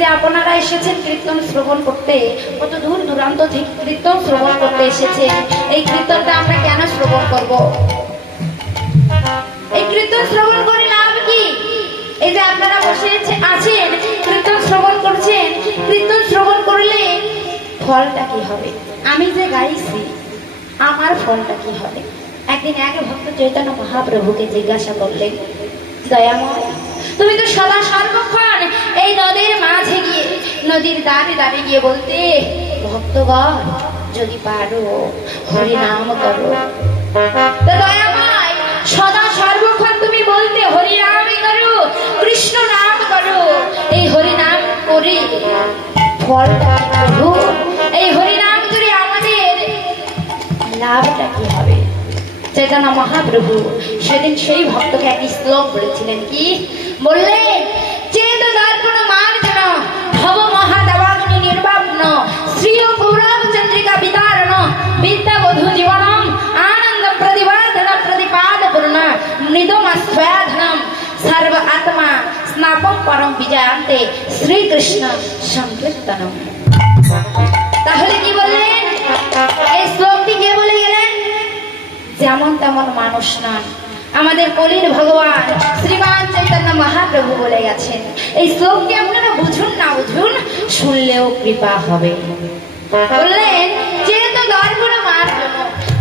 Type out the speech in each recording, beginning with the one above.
যে আপনারা এসেছেন কীর্তন শ্রবণ করতে, কত দূর দূরান্ত থেকে কীর্তন শ্রবণ করতে এসেছে। এই কীর্তনটা আমরা কেন শ্রবণ করব? এই কীর্তন শ্রবণ করে লাভ কি? এই যে আপনারা বসে আছেন, কীর্তন শ্রবণ করছেন, কীর্তন শ্রবণ করলে ফলটা কি হবে? আমি যে গাইছি আমার ফলটা কি হবে? একদিন এক ভক্ত চৈতন্য মহাপ্রভুকে জিজ্ঞাসা করলেন, দয়াময়, তুমি তো সদা সর্বক্ষণ এই নদীর মাঝে গিয়ে, নদীর দ্বারে দ্বারে গিয়ে বলতে, ভক্তগণ যদি পারো হরি নাম করো। তো দয়াময়, সদা সর্বক্ষণ তুমি বলতে হরি নাম করো, কৃষ্ণ নাম করো, এই হরি নাম করে ফলটা প্রভু, এই হরি নাম করে আমাদের লাভটা কি হবে? চৈতন্য মহাপ্রভু সেদিন সেই ভক্তকে এক শ্লোক বলেছিলেন। কি বললেন? চেত দর্পণ মার্জন ভব মহাদেবাগ্নি নির্বাপন শ্রীয় কৌরব চন্দ্রিকা বিতারণ বিদ্যা বধূ জীবনম আনন্দ প্রতিবাদন প্রতিপাদ পূর্ণ মৃদম স্বাধনম সর্ব আত্মা স্নাপম পরম বিজয়ান্তে শ্রীকৃষ্ণ সংকীর্তনম। তাহলে কি বললেন? এই শ্লোকটি কে বলে গেলেন? যেমন তেমন মানুষ নন, আমাদের কলির ভগবান শ্রীমান চৈতন্য মহাপ্রভু বলে গেছেন। এই শ্লোকটি আপনারা বুঝুন না বুঝুন, শুনলেও কৃপা হবে। বললেন চেত দর্পণ মার্জন।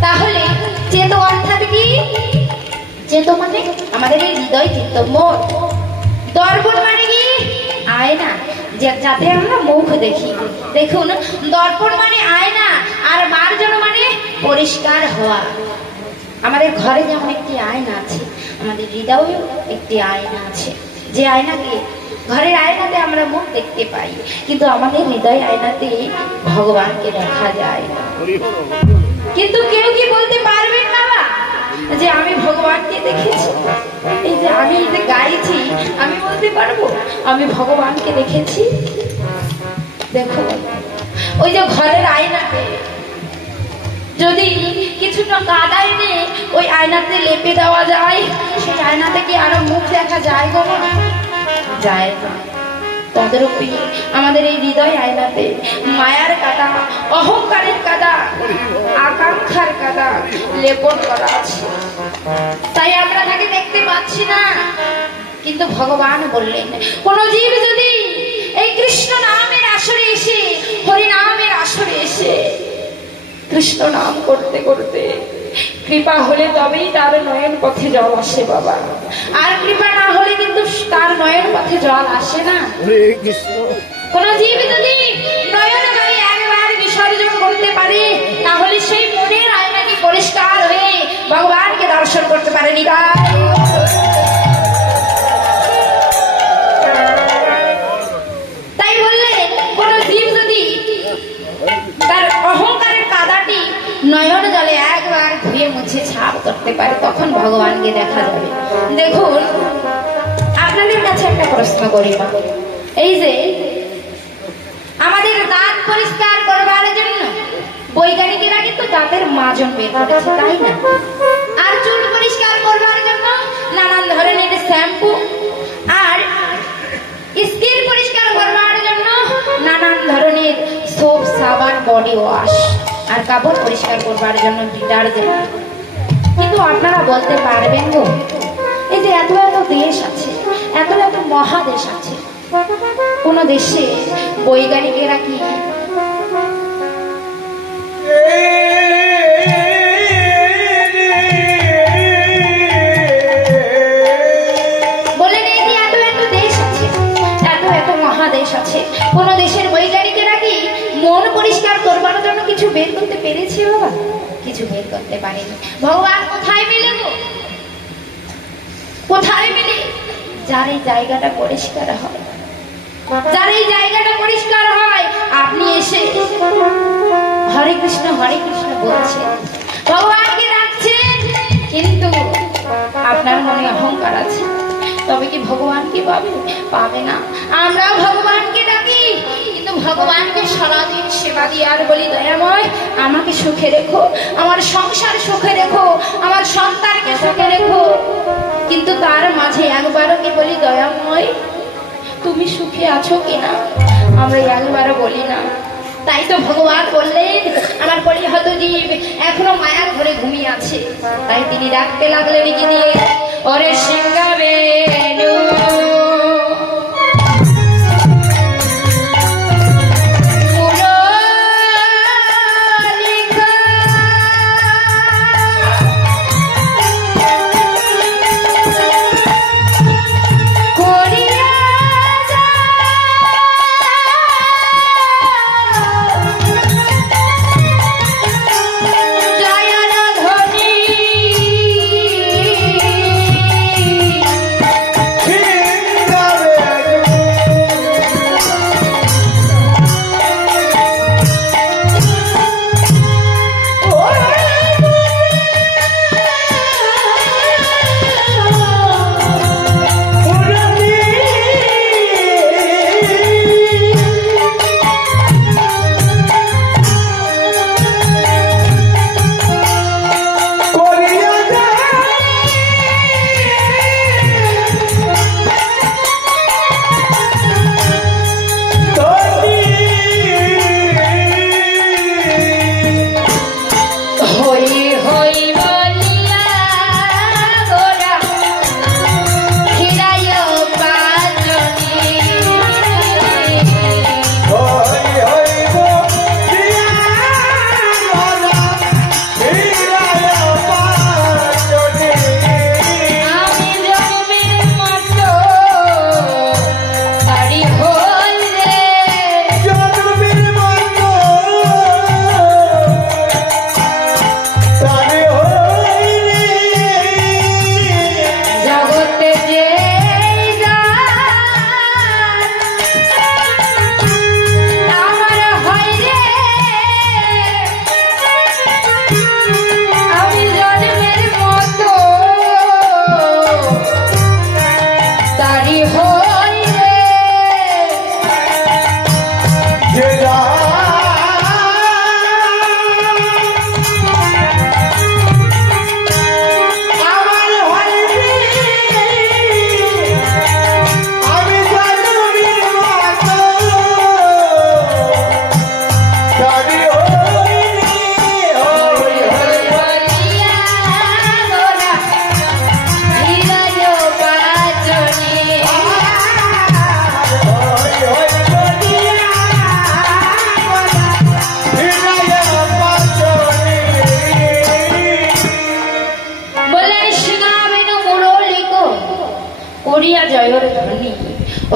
তাহলে চেত অর্থাৎ কি? চেত মানে আমাদের এই হৃদয় চিত্ত মন। দর্পণ মানে কি? আয়না, যাতে আমরা মুখ দেখি। দেখুন, দর্পণ মানে আয়না, আর মার্জন মানে পরিষ্কার হওয়া। আমাদের ঘরে যেমন একটি আয়না আছে, আমাদের হৃদয়েও একটি আয়না আছে। যে আয়নাতে, ঘরের আয়নাতে আমরা মুখ দেখতে পাই, কিন্তু আমাদের হৃদয় আয়নাতে ভগবানকে দেখা যায়। কিন্তু কেউ কি বলতে পারবেন বাবা যে আমি ভগবানকে দেখেছি? এই যে আমি যে গাইছি, আমি বলতে পারবো আমি ভগবানকে দেখেছি? দেখো, ওই যে ঘরের আয়নাতে যদি কিছুটা কাদা এনে ওই আয়নাতে লেপে দেওয়া যায়, সেই আয়নাতে কি আরো মুখ দেখা যায় গো? যায় না। তদরূপই আমাদের এই হৃদয় আয়নাতে মায়ার কাদা, অহংকারের কাদা, আকাঙ্ক্ষার কাদা লেপন করা আছে। তাই আমরা তাকে দেখতে পাচ্ছি না। কিন্তু ভগবান বললেন, কোন জীব যদি এই কৃষ্ণ নামের আসরে এসে, হরি নামের আসরে এসে কৃষ্ণ নাম করতে করতে কৃপা হলে তবেই তার নয়ন পথে জল আসে বাবা। আর কৃপা না হলে কিন্তু তার নয়ন পথে জল আসে না। কোন জীব যদি নয়ন বাড়ি একবার বিসর্জন করতে পারে, তাহলে সেই মনের আয়নাটি পরিষ্কার হয়ে ভগবানকে দর্শন করতে পারে। তাই বললে কোন জীব যদি তার অহংকারের কাদাটি নয়ন জলে একবার ধুয়ে মুছে ছাপ করতে পারে, তখন ভগবানকে দেখা যাবে। দেখুন, আপনাদের কাছে একটা প্রশ্ন করি মা, এই যে আমাদের দাঁত পরিষ্কার করবার জন্য বৈজ্ঞানিকেরা কিন্তু দাঁতের মাজন বের করেছে, তাই না? আর চুল পরিষ্কার করবার জন্য নানান ধরনের শ্যাম্পু, আর স্কিন পরিষ্কার করবার জন্য নানান ধরনের সোপ, সাবান, বডি ওয়াশ, আর কাপড় পরিষ্কার করবার জন্য ডিটারজেন্ট। কিন্তু আপনারা বলতে পারবেন গো, এই যে এত এত দেশ আছে, এত এত মহাদেশ আছে, কোন দেশে বৈজ্ঞানিকেরা কি বলেন? এই যে এত এত দেশ আছে, এত এত মহাদেশ আছে, কোন দেশের বৈজ্ঞানিকেরা কি মন পরিষ্কার করবার জন্য কিছু বের করতে পেরেছে বাবা? কিছু বের করতে পারেনি। ভগবান কোথায় মিলে গো? কোথায় মিলে? যার এই জায়গাটা পরিষ্কার হয়, যার এই জায়গাটা পরিষ্কার হয়, আপনি এসে হরে কৃষ্ণ বলছেন, ভগবানকে ডাকছেন, কিন্তু আপনার মনে অহংকার আছে, তবে কি ভগবানকে পাবে? পাবে না। আমরাও ভগবানকে ডাকি, কিন্তু ভগবানকে সারাদিন সেবা দিয়ে আর বলি, দয়াময় আমাকে সুখে রেখো, আমার সংসার সুখে রেখো, আমার সন্তানকে সুখে রেখো। কিন্তু তার মাঝে একবারও কি বলি, দয়াময় তুমি সুখে আছো কিনা? আমরা একবারও বলি না। তাই তো ভগবান বললেন আমার পরিহত জীব এখনো মায়ার ঘরে ঘুমিয়ে আছে। তাই তিনি ডাকতে লাগলেন কি দিয়ে, ওরে সিংহাবেনু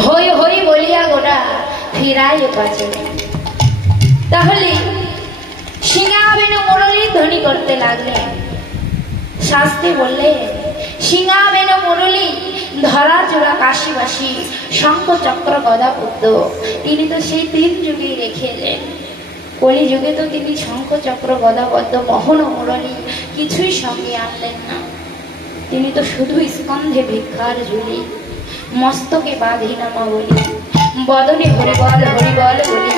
হই হই বলিয়া গোটা ফিরাই পাচনে। তাহলে সিংহাবেনু মুরলী ধ্বনি করতে লাগলেন। শাস্ত্রী বললেন সিংহাবেনু মুরলী ধরা চূড়া কাশিবাসী শঙ্খ চক্র গদা পদ্ম তিনি তো সেই তিন যুগেই রেখে এলেন। কলি যুগে তো তিনি শঙ্খ চক্র গদা পদ্ম মোহন মুরলী কিছুই সঙ্গে আনলেন না। তিনি তো শুধু স্কন্ধে ভিক্ষার ঝুলি, মস্তকে বাঁধি নামা বলি, বদনে হরিবল হরিবল বলি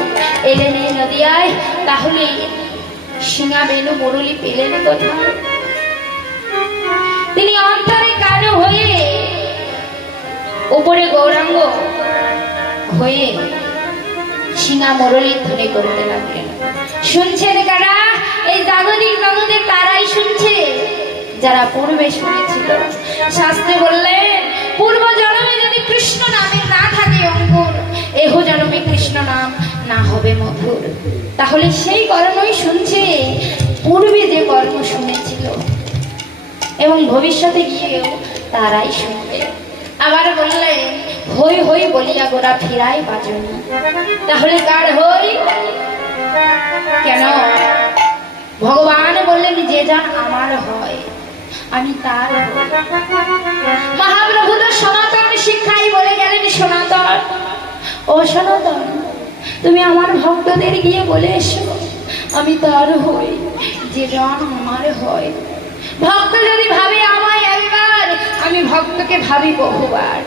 এলেন এই নদিয়ায়। তাহলে সিংহাবেনু মুরলী পেলেন কোথায়? তিনি অন্তরে কালো হয়ে উপরে গৌরাঙ্গ হয়ে সিংহা মুরলী ধ্বনি করতে লাগলেন। শুনছেন কারা? এই জাগতিক জগতের তারাই শুনছে যারা পূর্বে শুনেছিল। শাস্ত্রে বললেন পূর্ব জন্মে যদি কৃষ্ণ নামে না থাকে অঙ্কুর, এহ জন্মে কৃষ্ণ নাম না হবে মধুর। তাহলে সেই কর্মই শুনছে পূর্বে যে কর্ম শুনেছিল এবং ভবিষ্যতে গিয়েও তারাই শুনবে। আবার বললেন হই হই বলিয়া গোরা ফিরাই বাজনি। তাহলে কার হই? কেন? ভগবান বললেন যে যান আমার হয় আমি তার। মহাপ্রভু তো সনাতন শিক্ষাই বলে গেলেন সনাতন ও সনাতন তুমি আমার ভক্তদের গিয়ে বলে এসো আমি তার হই যে যান আমার হয়। ভক্ত যদি ভাবে আমায় একবার, আমি ভক্তকে ভাবি বহুবার।